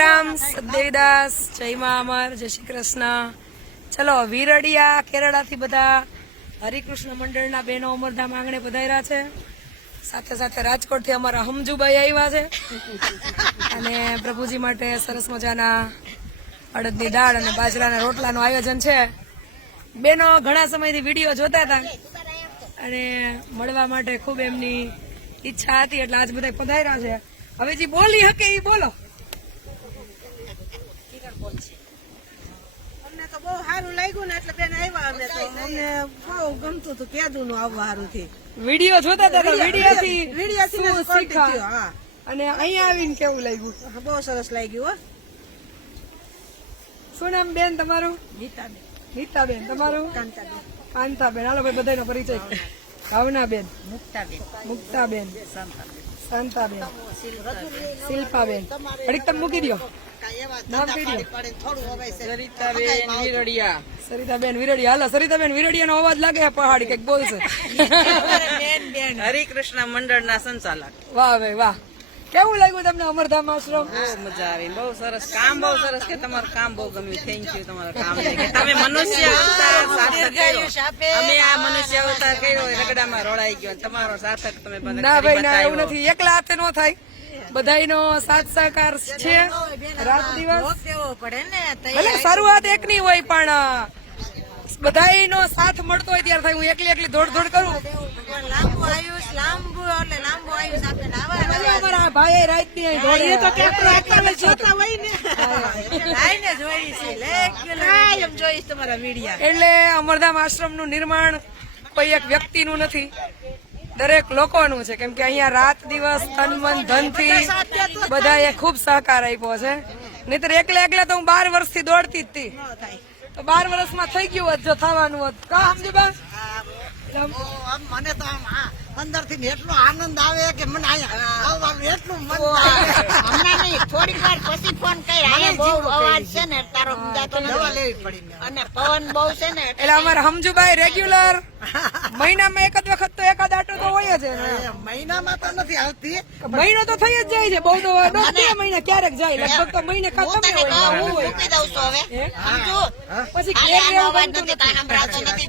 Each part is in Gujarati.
રામ સદેવદાસ જય મા જય શ્રી કૃષ્ણ. ચલો, વીરડિયા, કેરળાથી બધા હરિકૃષ્ણ મંડળના બહેનો અમરધામ આંગણે પધાર્યા છે. સાથે સાથે રાજકોટથી અમારા હમજુભાઈ આવ્યા છે. અને પ્રભુજી માટે સરસ મજાના અડદની દાળ અને બાજરાના રોટલાનું આયોજન છે. બેનો ઘણા સમયથી વીડિયો જોતા હતા અને મળવા માટે ખૂબ એમની ઈચ્છા હતી, એટલે આજ બધા પધાર્યા છે. હવે જે બોલી હકે એ બોલો. અમને તો બહુ સારું લાગ્યું ને એટલે બેન આવ્યા અમે તો. અમને બહુ ગમતું હતું કેદું નું આવવા સારું થી વીડિયો જોતા હતા વિડીયોથી વિડીયોથી ને શું જ કોન્ટેક્ટ શીખ્યા? થયો, હા. અને અહીંયા આવીને કેવું લાગ્યું? બહુ સરસ લાગ્યું હો. શું નામ બેન તમારું? ગીતાબેન. નીતાબેન તમારું? કાંતાબેન. કાંતાબેન. હાલો ભાઈ બધાનો પરિચય ભાવનાબેન. મુક્તાબેન. મુક્તાબેન. શાંતાબેન શિલ્પાબેન. ઘડીક તમે મૂકી દો સરિતાબેન વિરડિયા. સરિતાબેન વિરડિયા. હાલો સરિતાબેન વિરડિયાનો અવાજ લાગે પહાડી કંઈક બોલશે. બેન બેન. હરિકૃષ્ણ મંડળના સંચાલક. વાહ ભાઈ વાહ. કેવું લાગ્યું તમને અમરધામ આશ્રમ? બહુ મજા આવી. બહુ સરસ કામ બહુ સરસ કે તમારું કામ બહુ ગમ્યું. થેન્ક યુ તમારું કામ તમે મનુષ્ય અવતાર અમે આ મનુષ્ય અવતાર કર્યો રગડામાં રોડાઈ ગયો. તમારો સાર્થક તમે બધા ના ભાઈ ના એવું નથી. એકલા હાથે નો થાય. બધાયનો સાથ સહકાર છે. રાત દિવસ. દેવો પડે ને ભલે શરૂઆત એકની હોય પણ બધાયનો સાથ મળતો હોય ત્યારે થાય. હું એકલી એકલી દોડ દોડ કરું લાંબુ આયુષ લાંબુ એટલે લાંબુ આયુષ આપણે ભાઈ રાતની અહીં દોડે જોતા હોય ને. આઈને જોઈ છે કાયમ જોઈશ તમારા વિડિયા એટલે અમરધામ આશ્રમનું નિર્માણ કોઈ એક વ્યક્તિનું નથી દરેક લોકોનું છે. કેમ કે અહીંયા રાત દિવસ તન મન ધનથી બધાએ ખૂબ સહકાર આપ્યો છે. નહીતર એકલા એકલા તો હું બાર વર્ષથી દોડતી જ હતી. તો બાર વર્ષમાં થઈ ગયું હોત જો થવાનું હોત. કા સમજી બા મને તો આમ અંદરથી એટલો આનંદ આવે કે મને અહીંયા એટલું મન હમણાં નહીં થોડીક વાર પછી ફોન કરી બહુ અવાજ છે. ને તારો સમજાતો અને પવન બહુ છે ને એટલે અમારા હમજુભાઈ રેગ્યુલર મહિનામાં એકાદ વખત તો એકાદ આટો તો હોય જ. મહિનામાં તો નથી આવતી. મહિનો તો થઈ જ જાય છે બહુ તો દસ બે મહિને ક્યારેક જાય લગભગ તો મહિને ખતમ હોય. મૂકી દઉં છું હવે. પછી ઘેર રહેવું નથી.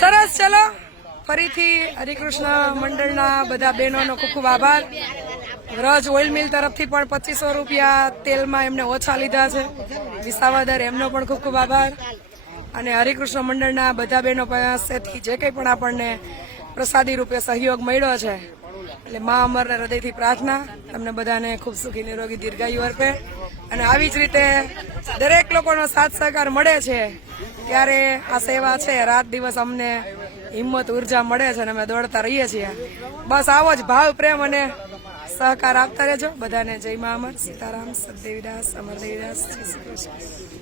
સરસ ચલો. ફરીથી હરિકૃષ્ણ મંડળના બધા બહેનોનો ખૂબ ખૂબ આભાર. રજ ઓઇલ મિલ તરફથી પણ પચીસો રૂપિયા તેલમાં એમને ઓછા લીધા છે. વિસાવાદર એમનો પણ ખૂબ ખૂબ આભાર. અને હરિકૃષ્ણ મંડળના બધા બહેનો પાસેથી જે કંઈ પણ આપણને પ્રસાદી રૂપે સહયોગ મળ્યો છે એટલે મા અમરના હૃદયથી પ્રાર્થના. તમને બધાને ખૂબ સુખી નિરોગી દીર્ઘાયુ અર્પે. અને આવી જ રીતે દરેક લોકોનો સાથ સહકાર મળે છે, ત્યારે આ સેવા છે. રાત દિવસ અમને હિંમત, ઊર્જા મળે છે અને અમે દોડતા રહીએ છીએ. બસ આવો જ ભાવ, પ્રેમ અને સહકાર આપતા રહેજો. બધાને જય મા અમર. સીતારામ સદદેવીદાસ અમરદેવીદાસ, જય શ્રી કૃષ્ણ.